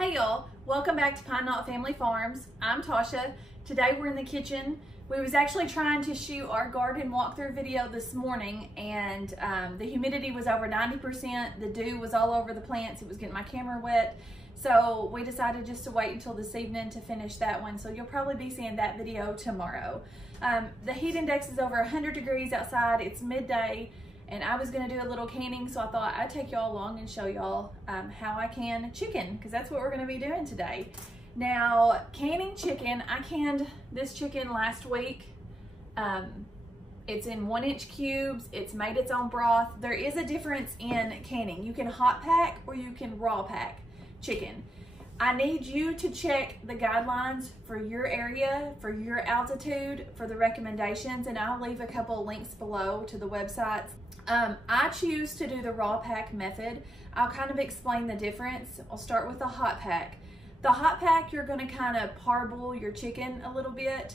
Hey y'all, welcome back to Pine Knot Family Farms. I'm Tasha. Today we're in the kitchen. We was actually trying to shoot our garden walkthrough video this morning, and the humidity was over 90%. The dew was all over the plants. It was getting my camera wet. So we decided just to wait until this evening to finish that one. So you'll probably be seeing that video tomorrow. The heat index is over 100 degrees outside. It's midday. And I was gonna do a little canning, so I thought I'd take y'all along and show y'all how I can chicken, because that's what we're gonna be doing today. Now, canning chicken, I canned this chicken last week. It's in 1-inch cubes, it's made its own broth. There is a difference in canning. You can hot pack or you can raw pack chicken. I need you to check the guidelines for your area, for your altitude, for the recommendations, and I'll leave a couple links below to the websites. I choose to do the raw pack method. I'll kind of explain the difference. I'll start with the hot pack. The hot pack, you're gonna kind of parboil your chicken a little bit.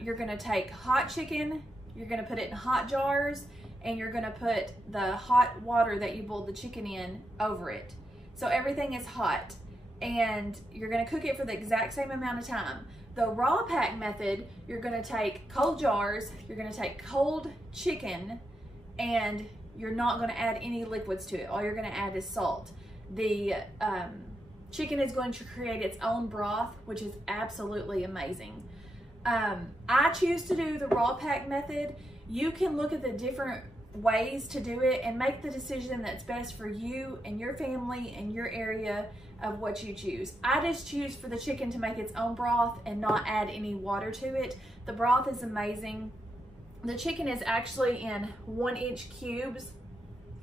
You're gonna take hot chicken, you're gonna put it in hot jars, and you're gonna put the hot water that you boiled the chicken in over it. So everything is hot, and you're gonna cook it for the exact same amount of time. The raw pack method, you're gonna take cold jars, you're gonna take cold chicken, and you're not gonna add any liquids to it. All you're gonna add is salt. The chicken is going to create its own broth, which is absolutely amazing. I choose to do the raw pack method. You can look at the different ways to do it and make the decision that's best for you and your family and your area of what you choose. I just choose for the chicken to make its own broth and not add any water to it. The broth is amazing. The chicken is actually in 1-inch cubes.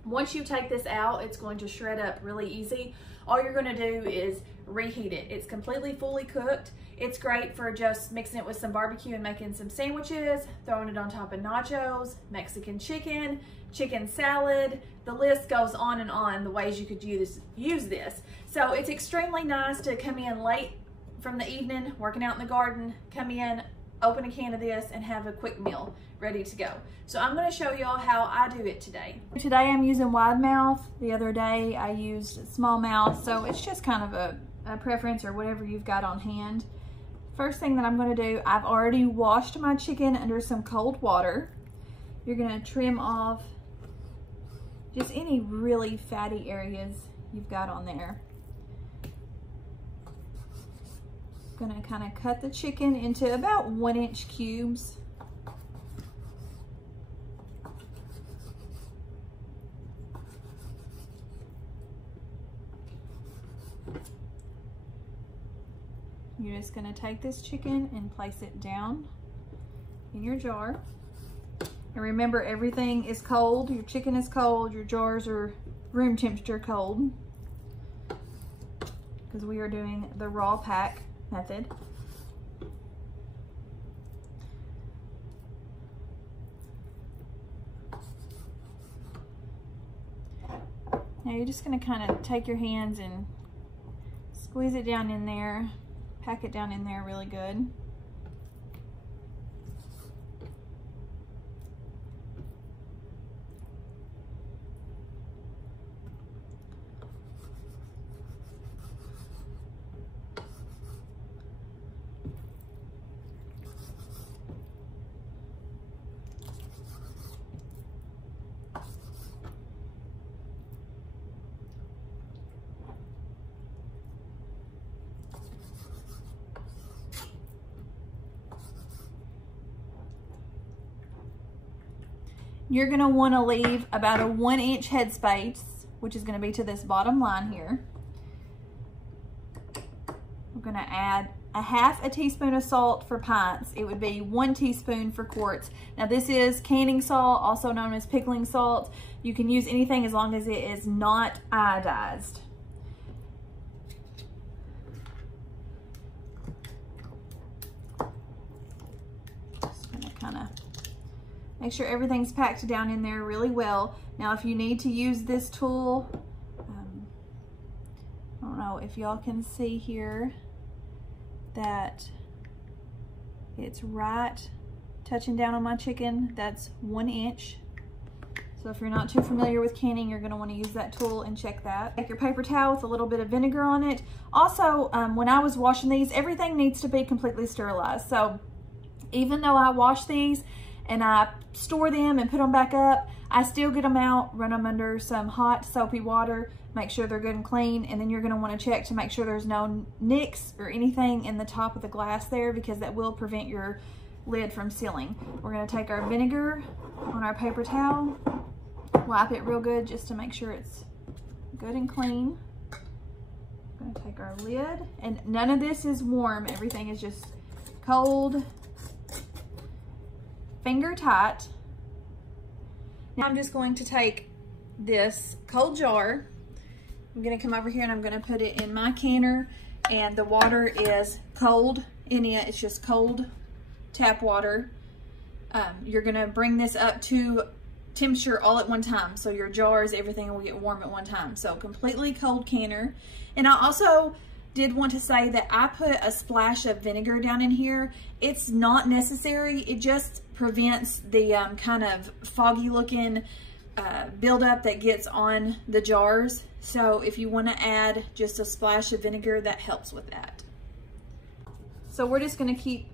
Once you take this out, it's going to shred up really easy. All you're gonna do is reheat it. It's completely fully cooked. It's great for just mixing it with some barbecue and making some sandwiches, throwing it on top of nachos, Mexican chicken, chicken salad. The list goes on and on the ways you could use this. So it's extremely nice to come in late from the evening, working out in the garden, come in, open a can of this, and have a quick meal ready to go. So I'm going to show y'all how I do it today. Today I'm using wide mouth. The other day I used small mouth, so it's just kind of a preference or whatever you've got on hand. First thing that I'm going to do, I've already washed my chicken under some cold water. You're going to trim off just any really fatty areas you've got on there. Gonna kind of cut the chicken into about 1-inch cubes. You're just gonna take this chicken and place it down in your jar. And remember, everything is cold. Your chicken is cold, your jars are room temperature cold, because we are doing the raw pack method. Now you're just going to kind of take your hands and squeeze it down in there, pack it down in there really good. You're gonna wanna leave about a 1-inch headspace, which is gonna be to this bottom line here. We're gonna add a 1/2 teaspoon of salt for pints. It would be 1 teaspoon for quarts. Now this is canning salt, also known as pickling salt. You can use anything as long as it is not iodized. Just gonna kinda make sure everything's packed down in there really well. Now, if you need to use this tool, I don't know if y'all can see here that it's right touching down on my chicken. That's 1 inch. So if you're not too familiar with canning, you're gonna wanna use that tool and check that. Take your paper towel with a little bit of vinegar on it. Also, when I was washing these, everything needs to be completely sterilized. So even though I wash these and I store them and put them back up, I still get them out, run them under some hot soapy water, make sure they're good and clean, and then you're gonna wanna check to make sure there's no nicks or anything in the top of the glass there, because that will prevent your lid from sealing. We're gonna take our vinegar on our paper towel, wipe it real good just to make sure it's good and clean. I'm gonna take our lid, and none of this is warm, everything is just cold, finger tight. Now I'm just going to take this cold jar. I'm gonna come over here and I'm gonna put it in my canner, and the water is cold in it. It's just cold tap water. You're gonna bring this up to temperature all at one time. So your jars, everything will get warm at one time. So completely cold canner. And I also did want to say that I put a splash of vinegar down in here. It's not necessary. It just prevents the kind of foggy looking buildup that gets on the jars. So if you want to add just a splash of vinegar, that helps with that. So we're just going to keep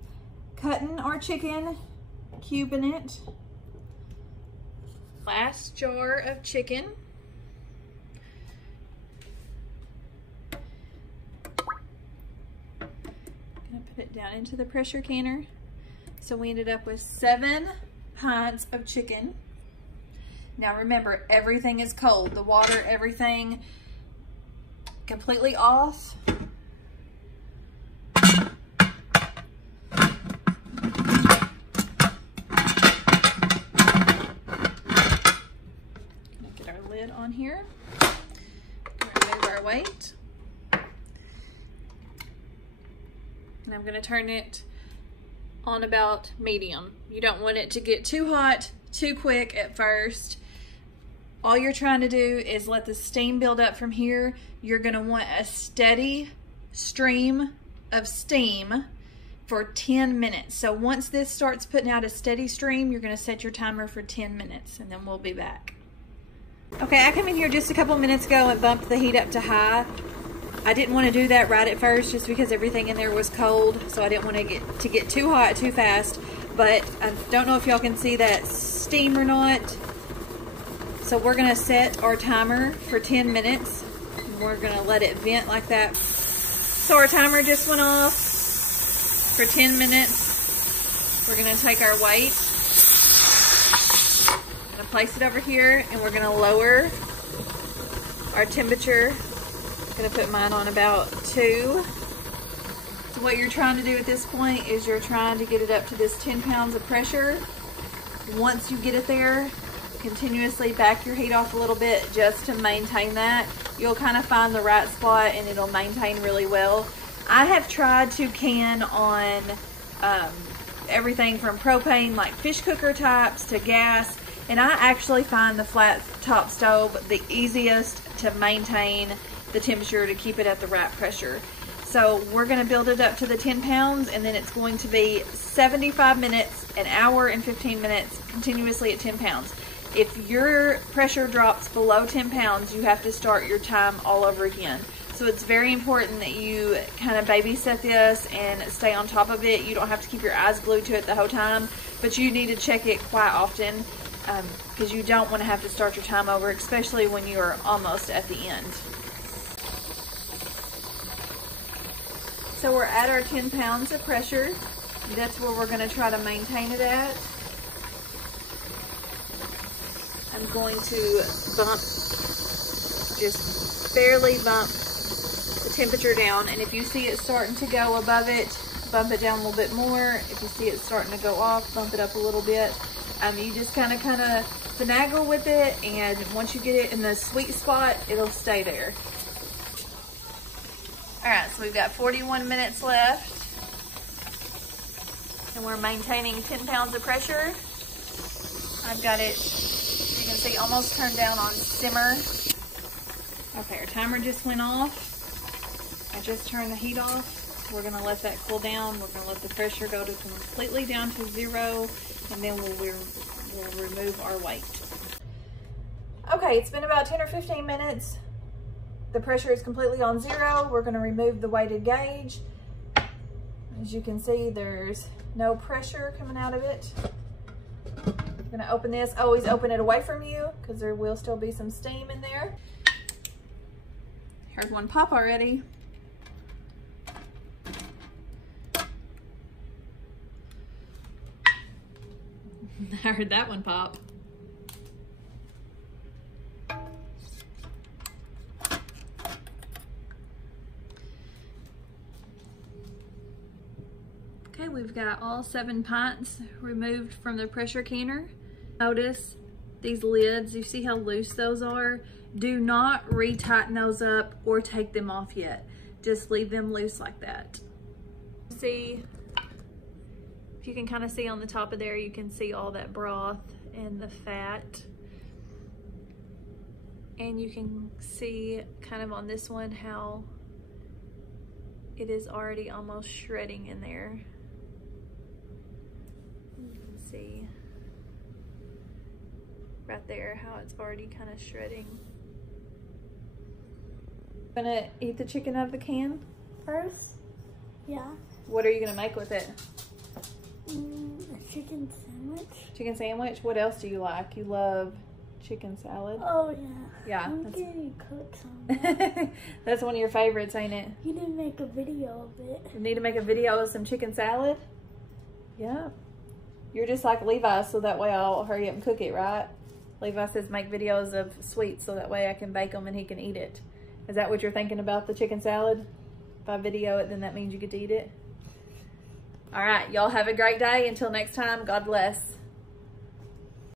cutting our chicken, cubing it. Last jar of chicken. Gonna put it down into the pressure canner. So we ended up with 7 pints of chicken. Now remember, everything is cold. The water, everything completely off. Gonna get our lid on here. Remove our weight. And I'm gonna turn it on about medium. You don't want it to get too hot too quick at first. All you're trying to do is let the steam build up from here. You're gonna want a steady stream of steam for 10 minutes. So once this starts putting out a steady stream, you're gonna set your timer for 10 minutes and then we'll be back. Okay, I came in here just a couple minutes ago and bumped the heat up to high. I didn't want to do that right at first just because everything in there was cold, so I didn't want to get too hot too fast. But I don't know if y'all can see that steam or not. So we're gonna set our timer for 10 minutes. And we're gonna let it vent like that. So our timer just went off for 10 minutes. We're gonna take our weight, gonna place it over here, and we're gonna lower our temperature. Gonna put mine on about 2. So what you're trying to do at this point is you're trying to get it up to this 10 pounds of pressure. Once you get it there, continuously back your heat off a little bit just to maintain that. You'll kind of find the right spot and it'll maintain really well. I have tried to can on everything from propane, like fish cooker types, to gas, and I actually find the flat top stove the easiest to maintain the temperature, to keep it at the right pressure. So we're gonna build it up to the 10 pounds, and then it's going to be 75 minutes, an hour and 15 minutes continuously at 10 pounds. If your pressure drops below 10 pounds, you have to start your time all over again. So it's very important that you kind of babysit this and stay on top of it. You don't have to keep your eyes glued to it the whole time, but you need to check it quite often because you don't want to have to start your time over, especially when you are almost at the end. So we're at our 10 pounds of pressure. That's where we're gonna try to maintain it at. I'm going to bump, just barely bump the temperature down. And if you see it starting to go above it, bump it down a little bit more. If you see it starting to go off, bump it up a little bit. You just kind of finagle with it, and once you get it in the sweet spot, it'll stay there. All right, so we've got 41 minutes left, and we're maintaining 10 pounds of pressure. I've got it, you can see, almost turned down on simmer. Okay, our timer just went off. I just turned the heat off. We're gonna let that cool down. We're gonna let the pressure go to completely down to 0, and then we'll remove our weight. Okay, it's been about 10 or 15 minutes. The pressure is completely on 0. We're gonna remove the weighted gauge. As you can see, there's no pressure coming out of it. I'm gonna open this. Always open it away from you because there will still be some steam in there. Heard one pop already. I heard that one pop. Okay, we've got all 7 pints removed from the pressure canner. Notice these lids, you see how loose those are? Do not retighten those up or take them off yet. Just leave them loose like that. See, if you can kind of see on the top of there, you can see all that broth and the fat. And you can see kind of on this one how it is already almost shredding in there. You can see right there how it's already kind of shredding. Gonna eat the chicken out of the can first? Yeah. What are you gonna make with it? A chicken sandwich. Chicken sandwich? What else do you like? You love chicken salad? Oh yeah. Yeah. I'm getting cooked some. That's one of your favorites, ain't it? You didn't make a video of it. You need to make a video of some chicken salad? Yeah. You're just like Levi, so that way I'll hurry up and cook it, right? Levi says make videos of sweets so that way I can bake them and he can eat it. Is that what you're thinking about the chicken salad? If I video it, then that means you get to eat it? All right, y'all have a great day. Until next time, God bless.